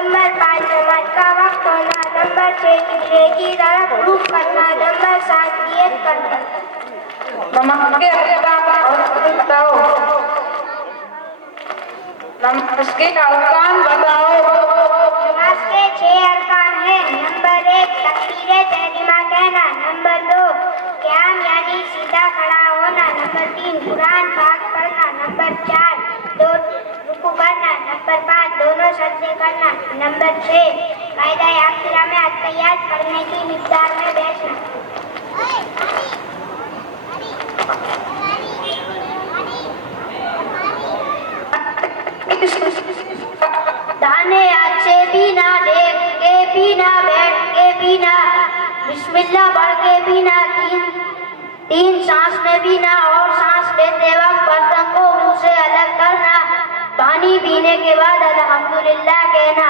Number 5 नमाज का वक्त होना। नंबर 6 किबले की तरफ रुख करना। नंबर 7 नियत करना। नमाज के अरकान बताओ। नमाज के अरकान बताओ। नमाज के 6 अरकान हैं। नंबर 1 तकबीरे तहरीमा कहना। नंबर 2 क़याम यानी सीधा खड़ा होना। नंबर 3 कुरान पाक पढ़ना। नंबर 4 दो रुकू करना। नंबर 5 दोनों सजदे करना। नंबर 6 कायदा आखिरा में अत्तहियात पढ़ने की मिक़दार में बैठना। दाने हाथ से पीना, देख के पीना, बैठ के पीना, बिस्मिल्लाह पढ़ के पीना, तीन सांस में पीना और सांस लेते वक्त बर्तन को मुंह से अलग करना। पानी पीने के बाद अल्हम्दुलिल्लाह कहना।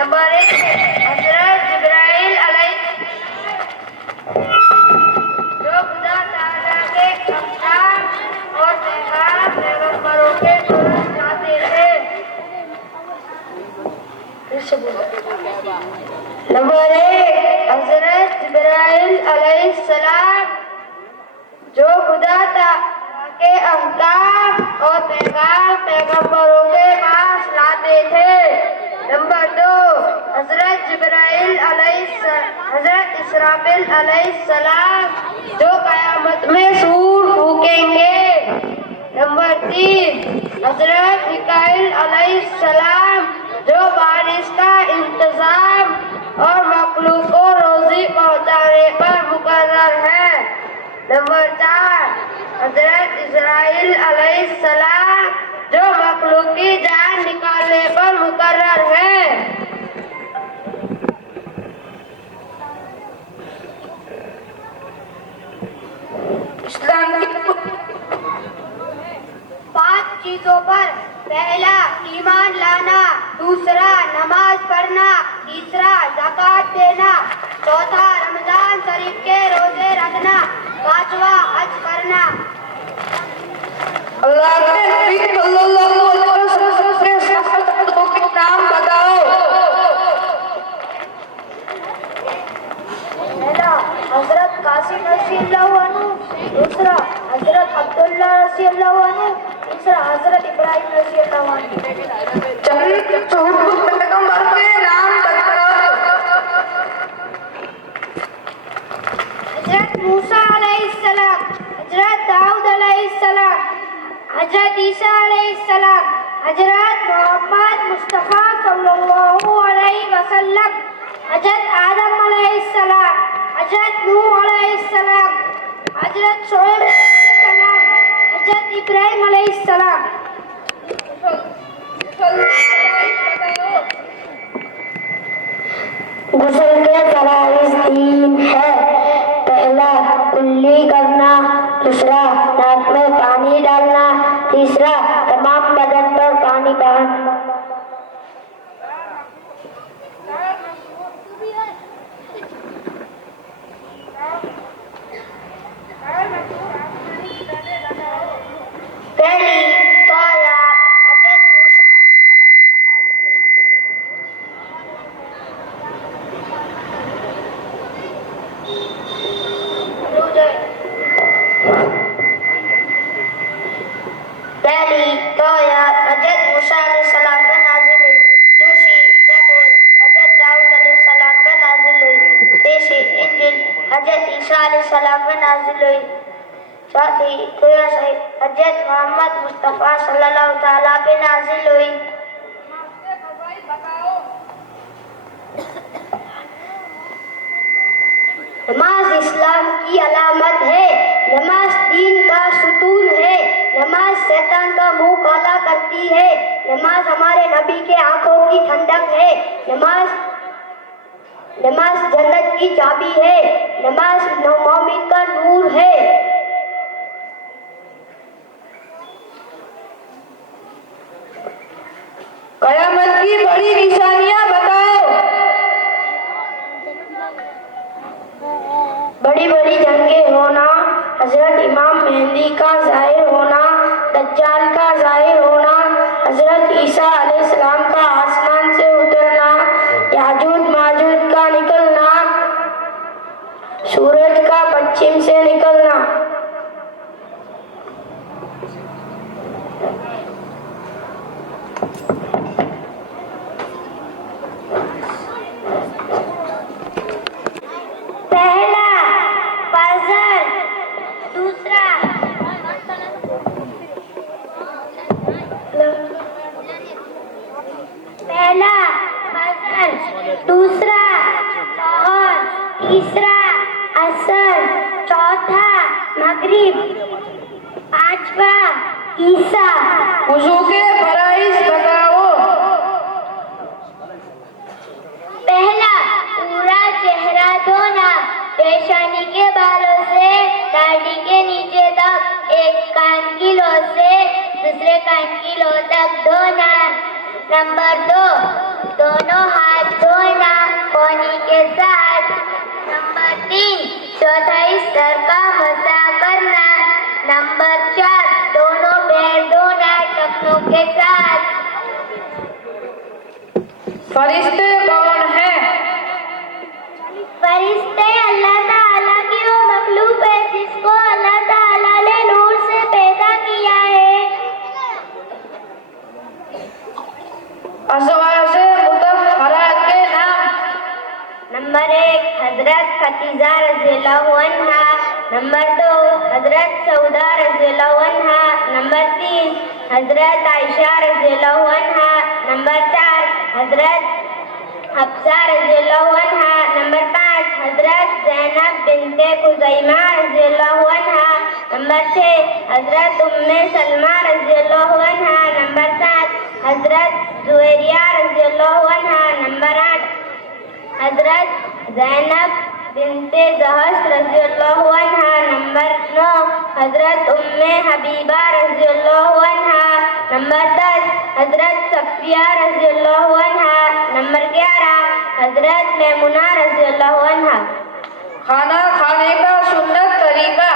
नंबर 1 हज़रत जिब्राइल जो खुदा ताला के अवतार और पैगंबरों के पास जाते थे। नंबर 1 हज़रत जिब्राइल अलैहिस्सलाम जो खुदा ताला के अवतार और पैगंबरों के पास लाते थे। नंबर 2 हज़रत इसराफिल अलैहिस्सलाम जो क़यामत में सूर फूकेंगे। नंबर 3 हज़रत मिकाईल अलैहिस्सलाम जो बारिश का इंतज़ाम और मखलूक को रोज़ी पहुँचाने पर मुकर्रर है। नंबर 4 हज़रत इस्राईल अलैहिस्सलाम जो मखलूक की जान निकालने पर मुकर्रर है। इस्लाम की 5 चीजों पर। पहला ईमान लाना, दूसरा नमाज पढ़ना, तीसरा ज़कात देना, चौथा रमजान शरीफ के रोजे रखना, पांचवा हज करना। अल्लाह के नबी सल्लल्लाहु अलैहि वसल्लम के सहाबाओं के नाम बताओ। पहला हजरत कासिम रज़ियल्लाहु अन्हु, दूसरा हजरत अब्दुल्लाह रज़ियल्लाहु अन्हु, तीसरा हजरत इब्राहिम रज़ियल्लाहु अन्हु। पैगंबर के नाम बताओ। हजरत मूसा अलैहिस्सलाम, हजरत दाऊद अलैहिस्सलाम, हजरत ईसा अलैहिस्सलाम, हजरत मोहम्मद मुस्तफ़ा सल्लल्लाहु अलैहि वसल्लम, हजरत आदम अलैहिस्सलाम, हजरत नूह अलैहिस्सलाम, हजरत शोएब अलैहिस्सलाम, हजरत इब्राहिम अलैहिस्सलाम। गुस्ल के फराइज़ 3 है। पहला कुल्ली करना, दूसरा नाक में पानी डालना, तीसरा तमाम बदन पर पानी बहाना। पहली तो हजरत मूसा अलैहिस्सलाम पर नाज़िल हुई। दूसरी ज़बूर हजरत दाऊद अलैहिस्सलाम पर नाज़िल हुई। तीसरी इंजील हजरत ईसा अलैहिस्सलाम पर नाज़िल हुई। चौथी हजरत मोहम्मद मुस्तफ़ा सल्लल्लाहु तआला पे नाज़िल हुई। नमाज इस्लाम की अलामत है। नमाज दीन का सुतून है। नमाज शैतान का मुंह काला करती है। नमाज हमारे नबी के आंखों की ठंडक है। नमाज जन्नत की चाबी है। नमाज मोमिन का नूर है। कयामत की बड़ी निशानियां बताओ। दूसरा और तीसरा असर, चौथा मगरिब, पांचवा ईसा। वुजू के फराइज बताओ। पहला, पूरा चेहरा धोना, पेशानी के बालों से दाढ़ी के नीचे तक, एक कान की लो से दूसरे कान की लो तक धोना। नंबर 2, दोनों हाथ धोना पानी के साथ। नंबर 3, चौथाई सर का मसा करना। नंबर 4, दोनों पैर धोना टखनों के साथ। फरिश्ते कौन है? फरिश्ते अल्लाह ताला की वो मखलूक है जिसको अल्लाह ताला ने नूर से पैदा किया है। अज़वाज मुतहहरा के नाम। नंबर 1, हजरत खदीजा रज़ियल्लाहु अन्हा। नंबर 2, हजरत सौदा रज़ियल्लाहु अन्हा। नंबर 3, हजरत आयशा रज़ियल्लाहु अन्हा। नंबर 4, हजरत हफ्सा रज़ियल्लाहु अन्हा। नंबर 5, हजरत ज़ैनब बिन्ते खुज़ैमा रज़ियल्लाहु अन्हा। नंबर 6, हजरत उम्मे सलमा रज़ियल्लाहु अन्हा। नंबर 7, हजरत जुवैरिया रज़ियल्लाहु अन्हा। नंबर 8, हजरत ज़ैनब बिन्ते जहश रज़ियल्लाहु अन्हा। नंबर 9, हजरत उम्मे हबीबा रज़ियल्लाहु अन्हा। नंबर 10, हजरत सफिया रज़ियल्लाहु अन्हा। नंबर 11, हजरत मैमुना रज़ियल्लाहु अन्हा। खाना खाने का सुन्नत तरीका।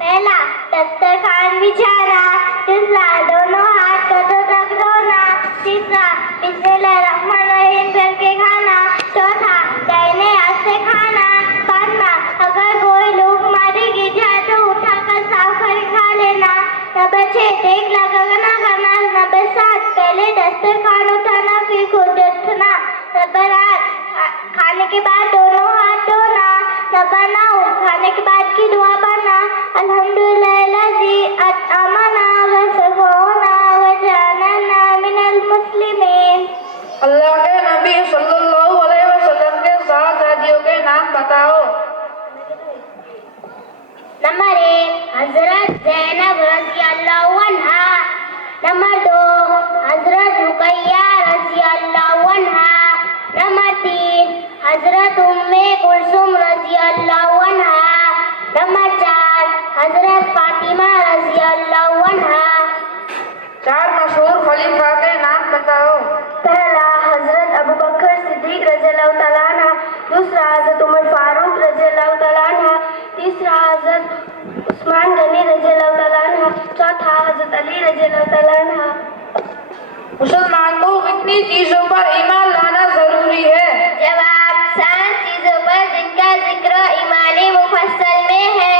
पहला, दस्तरखान बिछाना। दूसरा, दोनों हाथ कदों तक धोना। तीसरा, बिस्मिल्लाहिर्रहमानिर्रहीम करके खाना। चौथा, दाहिने हाथ से खाना। पांचवा, अगर कोई लोग मारी गिर जाए तो उठाकर साफ कर खा लेना। नंबर 6, देख लगाना खाना। नंबर 7, पहले दस्तरखान उठाना फिर खुद उठना। नंबर 8, खाने के बाद दोनों हाथ धोना। नंबर 9, खाने के बाद की दुआ पढ़ना। अल्हम्दुलिल्लाहि अतअमना व सक़ाना व जअलना मिनल मुस्लिमीन। अल्लाह के नबी सल्लल्लाहु अलैहि वसल्लम के साहबियों के नाम बताओ। नंबर 1, हजरत ज़ैनब रज़ियल्लाहु अन्हा। नंबर 2, हजरत रुक़ैया रज़ियल्लाहु अन्हा। नंबर 3, हजरत उम्मे कुलसुम रज़ियल्लाहु अन्हा। नंबर 4, हजरत फातिमा रज़ियल्लाहु अन्हा। 4 मशहूर खलीफा के नाम बताओ। पहला, हजरत अबू बकर सिद्दीक रज़ियल्लाहु तआला अन्हा। दूसरा, हजरत उमर फारूक रज़ियल्लाहु तआला अन्हा। तीसरा, हजरत उस्मान गनी रज़ियल्लाहु तआला अन्हा। चौथा, हजरत अली रज़ियल्लाहु तआला अन्हा। मुसलमान को कितनी चीजों पर ईमान लाना जरूरी है? जवाब, 7 चीजों पर जिनका जिक्र ईमानी मुफस्सल में है।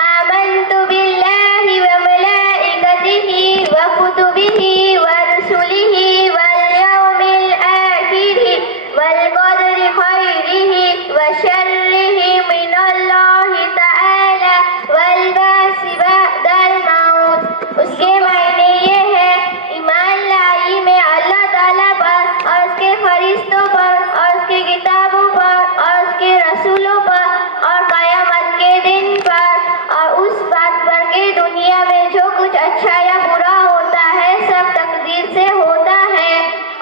आमन्तु बिल्लाहि व मलाइकतिही व कुतुबिही व रुसुलिही वल यौमिल आखिरि वल क़दरि खैरिही व शर्रिही मिनल्लाहि तआला वल बासी बअदल मौत। उसके मायने ये है, ईमान लाई में अल्लाह ताला पर और उसके फरिश्तों पर और उसकी किताबों पर और उसके रसूलों पर और क़यामत के दिन पर और उस बात पर कि दुनिया में जो कुछ अच्छा या बुरा होता है सब तकदीर से होता है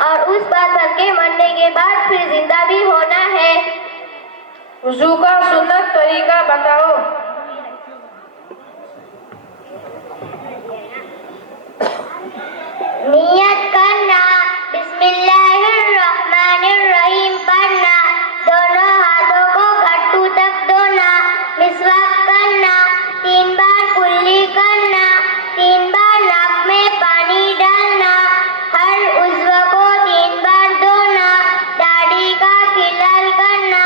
और उस बात पर के मरने के बाद फिर जिंदा भी होना है। वुजू का सुन्नत तरीका बताओ। नियत करना, बिस्मिल्लाहिर्रहमानिर्रहीम पढ़ना। दोनों हाथों को गट्टू तक धोना। मिसवाक करना। 3 बार कुल्ली करना। 3 बार नाक में पानी डालना। हर उज़्व को 3 बार धोना। दाढ़ी का खिलाल करना।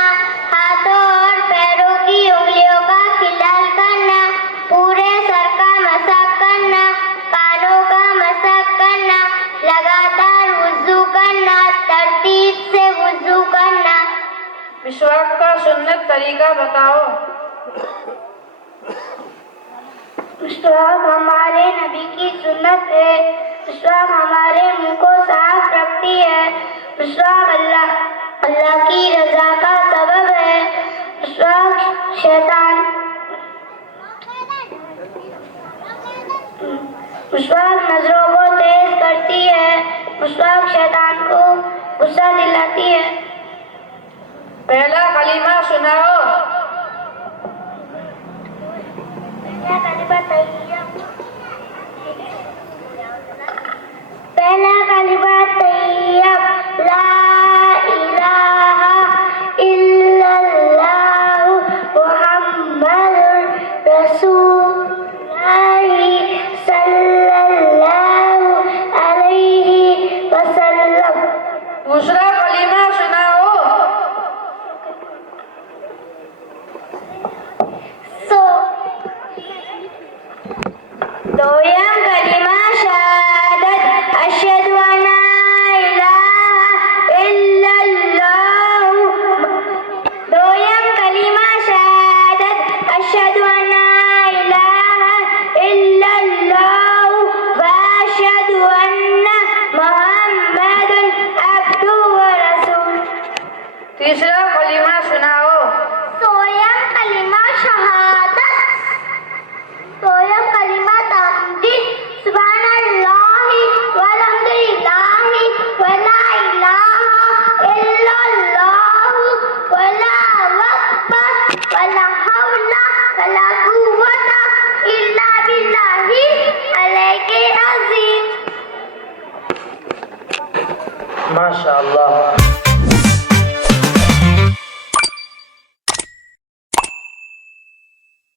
हाथों और पैरों की उंगलियों का खिलाल करना। पूरे सर का मसाक करना। कानों का मसाक करना। लगातार वुज़ू करना। तरतीब से वुज़ू करना। मिसवाक का सुन्नत तरीका बताओ। मिसवाक हमारे नबी की सुन्नत है। मिसवाक हमारे मुंह को साफ रखती है। मिसवाक अल्लाह की रजा का सबब है। मिसवाक शैतान मिसवाक नजरों को तेज करती है। मिसवाक शैतान को गुस्सा दिलाती है। पहला कलीमा सुनाओ। पहला कलिमा तैयब ला इलाहा इल्लल्लाहु मुहम्मदुर रसूलुल्लाह सल्लल्लाहु अलैहि वसल्लम। दूसरा कलीमा सुनाओ। दोयम कलिमा शहादत अशहदु अन्ना इलाहा इल्लल्लाह। दोयम कलिमा शहादत अशहदु अन्ना इलाहा इल्लल्लाह व अशहदु अन्ना मुहम्मदुन अब्दुहु व रसूलुहु। तीसरा कलीमा सुनाओ। सोयम कलिमा शहादत सोयम कलिमा तमजीद सुब्हानल्लाहि वल्हम्दुलिल्लाहि वला इलाहा इल्लल्लाहु वल्लाहु अकबर वला हौला वला कुव्वता इल्ला बिल्लाहि अलैहि अज़ीम। माशाअल्लाह।